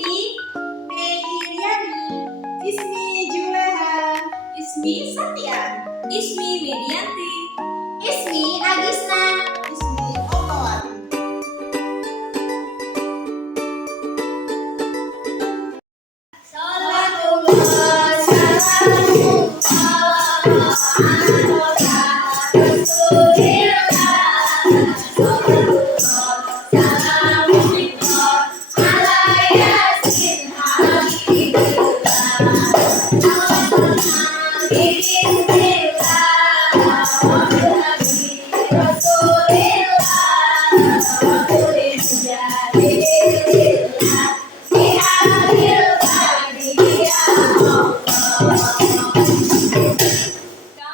Ismi Mediani. Ismi Juleha. Ismi Satya. Ismi Medianti. Ismi Agisna. Ismi Ottawati. Salatullah salamullah ala Rasulillah. Salatullah salamullah ala Yasin Habibullah.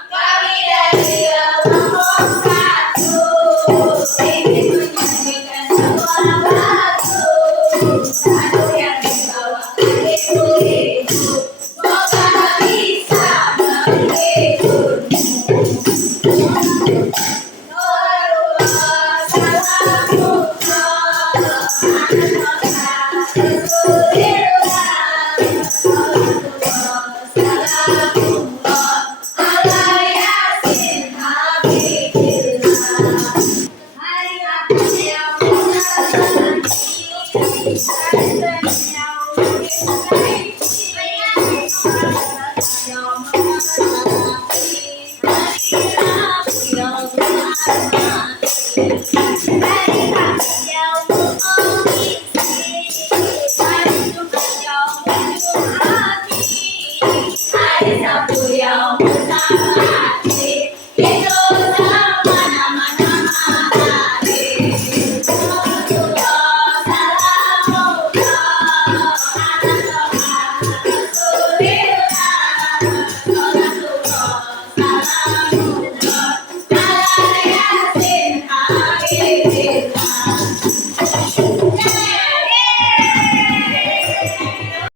Kami dari kelompok satu ingin menyanyikan sebuah lagu, lagu yang dibawakan ibu-ibu. Semoga bisa menghibur. Salamullah salamullah ala Rasulillah.